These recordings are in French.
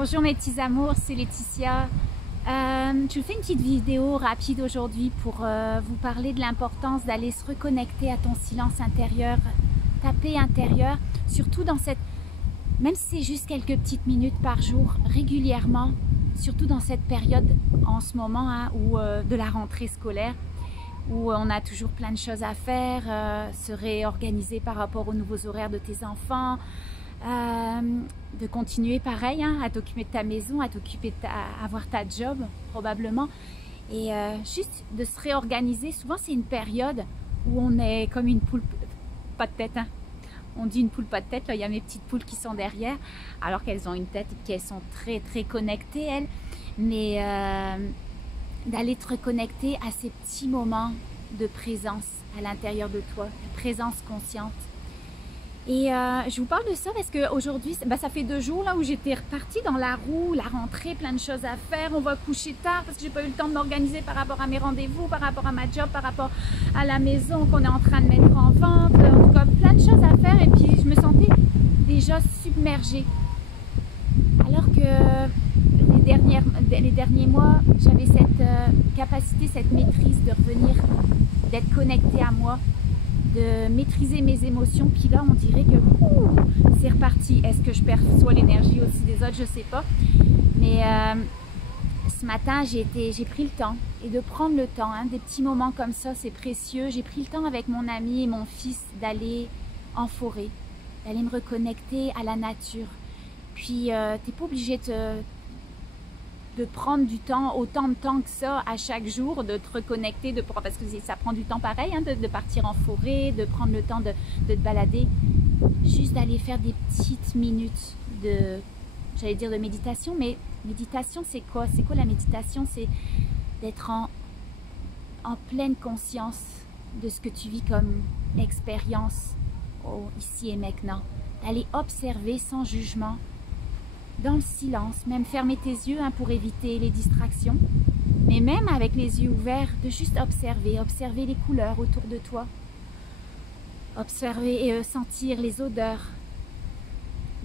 Bonjour mes petits amours, c'est Laetitia. Je fais une petite vidéo rapide aujourd'hui pour vous parler de l'importance d'aller se reconnecter à ton silence intérieur, ta paix intérieure, surtout dans cette, même si c'est juste quelques petites minutes par jour, régulièrement, surtout dans cette période en ce moment où, de la rentrée scolaire, où on a toujours plein de choses à faire, se réorganiser par rapport aux nouveaux horaires de tes enfants, de continuer pareil à t'occuper de ta maison, à t'occuper à avoir ta job probablement, et juste de se réorganiser. Souvent c'est une période où on est comme une poule pas de tête, on dit une poule pas de tête, là il y a mes petites poules qui sont derrière alors qu'elles ont une tête et qu'elles sont très très connectées elles, mais d'aller te reconnecter à ces petits moments de présence à l'intérieur de toi, de présence consciente. Et je vous parle de ça parce qu'aujourd'hui, ça fait 2 jours là où j'étais repartie dans la roue, la rentrée, plein de choses à faire. On va coucher tard parce que j'ai pas eu le temps de m'organiser par rapport à mes rendez-vous, par rapport à ma job, par rapport à la maison qu'on est en train de mettre en vente. En tout cas, plein de choses à faire et puis je me sentais déjà submergée. Alors que les derniers mois, j'avais cette capacité, cette maîtrise de revenir, d'être connectée à moi, de maîtriser mes émotions, puis là on dirait que c'est reparti. Est-ce que je perçois l'énergie aussi des autres? Je sais pas, mais ce matin j'ai pris le temps, et de prendre le temps, des petits moments comme ça c'est précieux. J'ai pris le temps avec mon ami et mon fils d'aller en forêt, d'aller me reconnecter à la nature. Puis t'es pas obligé de prendre du temps, autant de temps que ça à chaque jour, de te reconnecter, parce que ça prend du temps pareil, de partir en forêt, de prendre le temps de te balader, juste d'aller faire des petites minutes de, j'allais dire de méditation, mais méditation c'est quoi? C'est quoi la méditation? C'est d'être en pleine conscience de ce que tu vis comme expérience ici et maintenant, d'aller observer sans jugement, dans le silence, même fermer tes yeux pour éviter les distractions, mais même avec les yeux ouverts, de juste observer les couleurs autour de toi, observer et sentir les odeurs.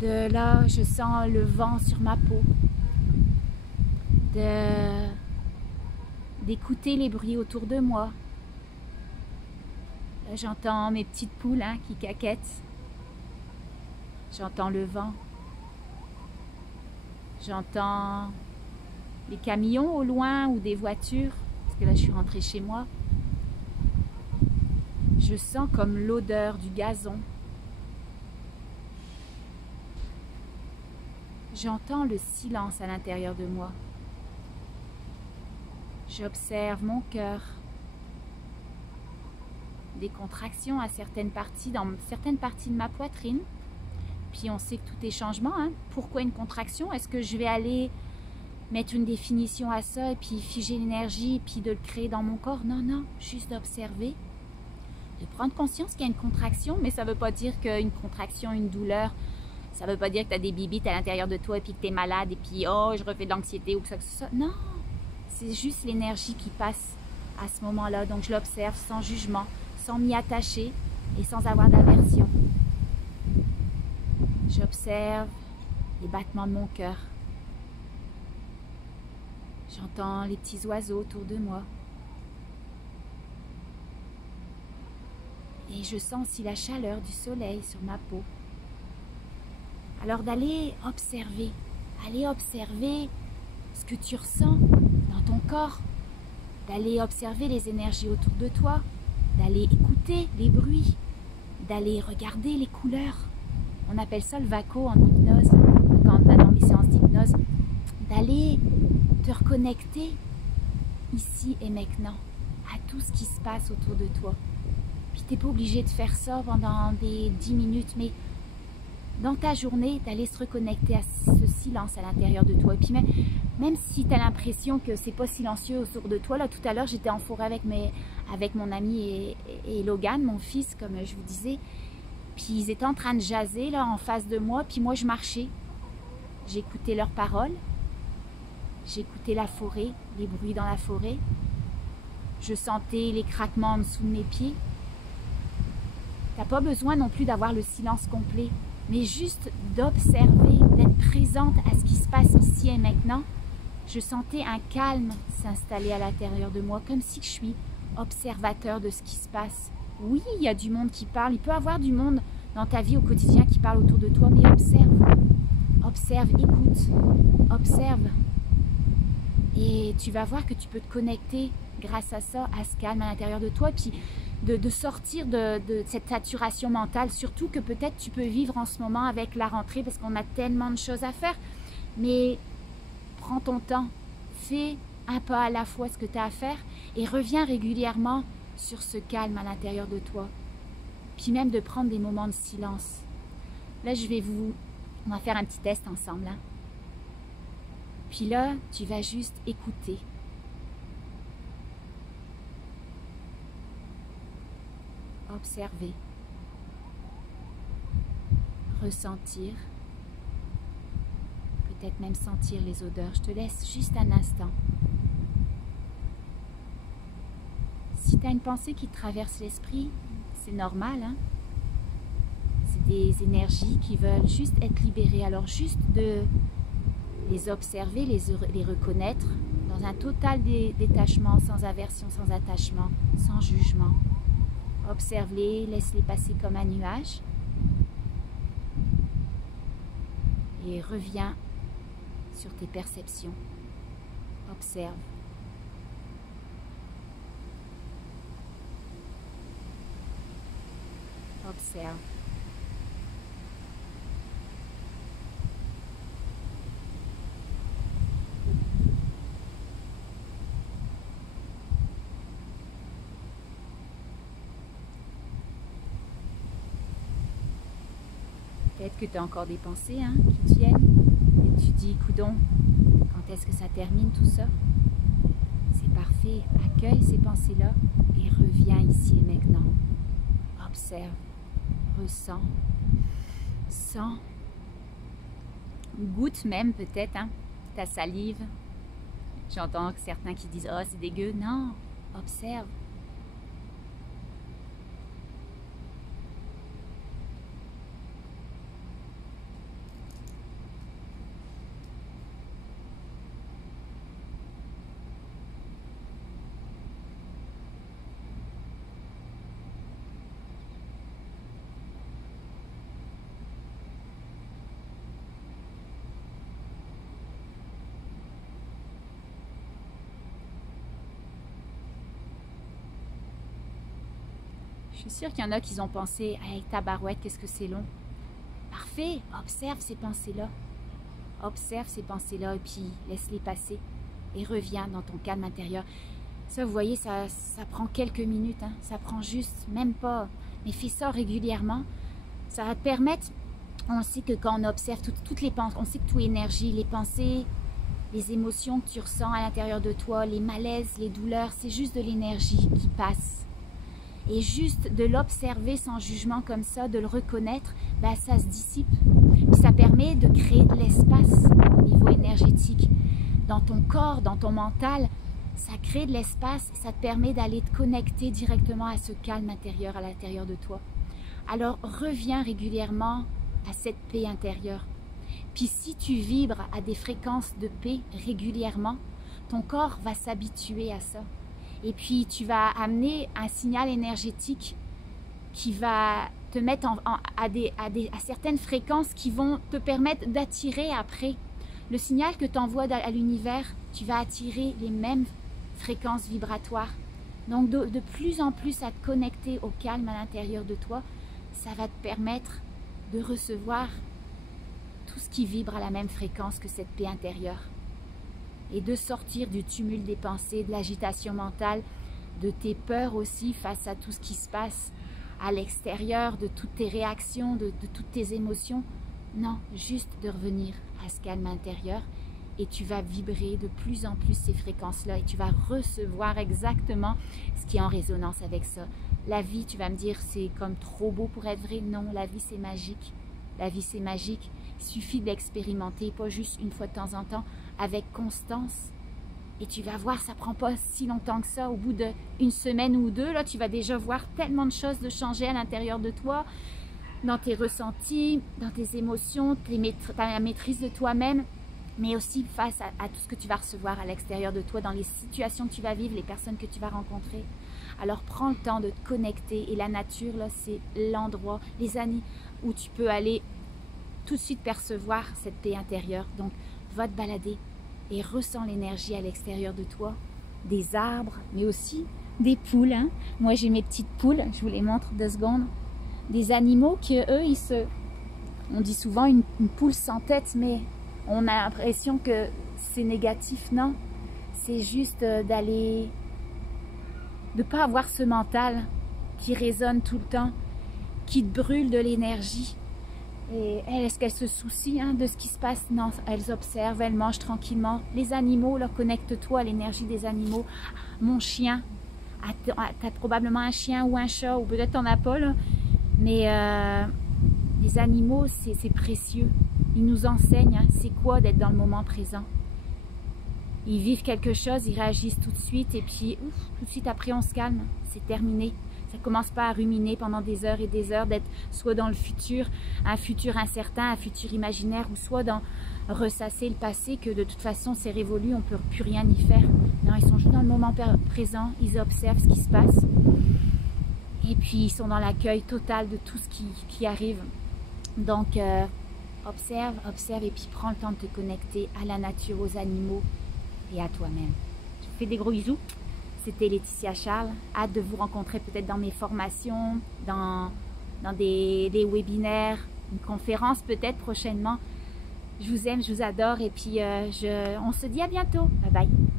De là, je sens le vent sur ma peau, d'écouter les bruits autour de moi. Là, j'entends mes petites poules qui caquettent, j'entends le vent. J'entends les camions au loin ou des voitures, parce que là je suis rentrée chez moi. Je sens comme l'odeur du gazon. J'entends le silence à l'intérieur de moi. J'observe mon cœur, des contractions à dans certaines parties de ma poitrine. Puis on sait que tout est changement. Pourquoi une contraction? Est-ce que je vais aller mettre une définition à ça et puis figer l'énergie et puis de le créer dans mon corps? Non, non, juste d'observer, de prendre conscience qu'il y a une contraction, mais ça ne veut pas dire qu'une contraction, une douleur, ça ne veut pas dire que tu as des bibites à l'intérieur de toi et puis que tu es malade et puis oh, je refais de l'anxiété ou que ça. Non, c'est juste l'énergie qui passe à ce moment-là. Donc je l'observe sans jugement, sans m'y attacher et sans avoir d'aversion. J'observe les battements de mon cœur. J'entends les petits oiseaux autour de moi. Et je sens aussi la chaleur du soleil sur ma peau. Alors d'aller observer ce que tu ressens dans ton corps, d'aller observer les énergies autour de toi, d'aller écouter les bruits, d'aller regarder les couleurs. On appelle ça le vaco en hypnose, quand on va dans mes séances d'hypnose, d'aller te reconnecter ici et maintenant à tout ce qui se passe autour de toi. Puis tu n'es pas obligé de faire ça pendant des 10 minutes, mais dans ta journée, d'aller se reconnecter à ce silence à l'intérieur de toi. Et puis même si tu as l'impression que c'est pas silencieux autour de toi, là tout à l'heure j'étais en forêt avec mon ami et Logan, mon fils, comme je vous disais. Puis ils étaient en train de jaser là en face de moi, puis moi je marchais. J'écoutais leurs paroles, j'écoutais la forêt, les bruits dans la forêt. Je sentais les craquements en dessous de mes pieds. T'as pas besoin non plus d'avoir le silence complet, mais juste d'observer, d'être présente à ce qui se passe ici et maintenant, je sentais un calme s'installer à l'intérieur de moi, comme si je suis observateur de ce qui se passe. Oui, il y a du monde qui parle, il peut y avoir du monde dans ta vie au quotidien qui parle autour de toi, mais observe. Observe, écoute, observe. Et tu vas voir que tu peux te connecter grâce à ça, à ce calme à l'intérieur de toi, puis de sortir de cette saturation mentale, surtout que peut-être tu peux vivre en ce moment avec la rentrée parce qu'on a tellement de choses à faire. Mais prends ton temps, fais un pas à la fois ce que tu as à faire et reviens régulièrement sur ce calme à l'intérieur de toi. Puis même de prendre des moments de silence. Là, on va faire un petit test ensemble. Hein. Puis là, tu vas juste écouter. Observer. Ressentir. Peut-être même sentir les odeurs. Je te laisse juste un instant. Si tu as une pensée qui traverse l'esprit, c'est normal. Hein? C'est des énergies qui veulent juste être libérées. Alors juste de les observer, les reconnaître dans un total détachement, sans aversion, sans attachement, sans jugement. Observe-les, laisse-les passer comme un nuage. Et reviens sur tes perceptions. Observe. Observe. Peut-être que tu as encore des pensées qui te viennent et tu dis, coudon, quand est-ce que ça termine tout ça? C'est parfait, accueille ces pensées-là et reviens ici et maintenant. Observe, ressens, sens, goûte même peut-être ta salive. J'entends certains qui disent, oh c'est dégueu. Non, observe. Je suis sûre qu'il y en a qui ont pensé, hey, tabarouette, qu'est-ce que c'est long. Parfait, observe ces pensées-là. Observe ces pensées-là et puis laisse-les passer. Et reviens dans ton calme intérieur. Ça, vous voyez, ça prend quelques minutes. Ça prend juste, même pas. Mais fais ça régulièrement. Ça va te permettre, on sait que quand on observe toutes les pensées, on sait que toute énergie, les pensées, les émotions que tu ressens à l'intérieur de toi, les malaises, les douleurs, c'est juste de l'énergie qui passe. Et juste de l'observer sans jugement comme ça, de le reconnaître, ben ça se dissipe. Puis ça permet de créer de l'espace au niveau énergétique. Dans ton corps, dans ton mental, ça crée de l'espace, ça te permet d'aller te connecter directement à ce calme intérieur à l'intérieur de toi. Alors reviens régulièrement à cette paix intérieure. Puis si tu vibres à des fréquences de paix régulièrement, ton corps va s'habituer à ça. Et puis, tu vas amener un signal énergétique qui va te mettre à certaines fréquences qui vont te permettre d'attirer après. Le signal que tu envoies à l'univers, tu vas attirer les mêmes fréquences vibratoires. Donc, de plus en plus à te connecter au calme à l'intérieur de toi, ça va te permettre de recevoir tout ce qui vibre à la même fréquence que cette paix intérieure. Et de sortir du tumulte des pensées, de l'agitation mentale, de tes peurs aussi face à tout ce qui se passe à l'extérieur, de toutes tes réactions, de toutes tes émotions. Non, juste de revenir à ce calme intérieur et tu vas vibrer de plus en plus ces fréquences-là et tu vas recevoir exactement ce qui est en résonance avec ça. La vie, tu vas me dire, c'est comme trop beau pour être vrai. Non, la vie, c'est magique. La vie, c'est magique. Il suffit de l'expérimenter, pas juste une fois de temps en temps, avec constance. Et tu vas voir, ça prend pas si longtemps que ça. Au bout d'une semaine ou deux, là, tu vas déjà voir tellement de choses de changer à l'intérieur de toi, dans tes ressentis, dans tes émotions, ta maîtrise de toi-même. mais aussi face à tout ce que tu vas recevoir à l'extérieur de toi, dans les situations que tu vas vivre, les personnes que tu vas rencontrer. Alors prends le temps de te connecter, et la nature, là, c'est l'endroit, les années où tu peux aller tout de suite percevoir cette paix intérieure. Donc va te balader et ressens l'énergie à l'extérieur de toi, des arbres, mais aussi des poules. Hein. Moi j'ai mes petites poules, je vous les montre 2 secondes. Des animaux que eux, on dit souvent une poule sans tête, mais on a l'impression que c'est négatif. Non, c'est juste d'aller, de ne pas avoir ce mental qui résonne tout le temps, qui te brûle de l'énergie. Et elles, est-ce qu'elles se soucient de ce qui se passe? Non, elles observent, elles mangent tranquillement. Les animaux, là, connecte-toi à l'énergie des animaux. Mon chien, t'as probablement un chien ou un chat, ou peut-être t'en as pas, là. Mais les animaux, c'est précieux. Ils nous enseignent c'est quoi d'être dans le moment présent. Ils vivent quelque chose, ils réagissent tout de suite, et puis tout de suite après on se calme, c'est terminé. Ça ne commence pas à ruminer pendant des heures et des heures, d'être soit dans le futur, un futur incertain, un futur imaginaire, ou soit dans ressasser le passé, que de toute façon c'est révolu, on ne peut plus rien y faire. Non, ils sont juste dans le moment présent, ils observent ce qui se passe, et puis ils sont dans l'accueil total de tout ce qui arrive. Donc observe, et puis prends le temps de te connecter à la nature, aux animaux et à toi-même. Je vous fais des gros bisous. C'était Laetitia Charles. Hâte de vous rencontrer peut-être dans mes formations, dans des webinaires, une conférence peut-être prochainement. Je vous aime, je vous adore, et puis on se dit à bientôt. Bye bye.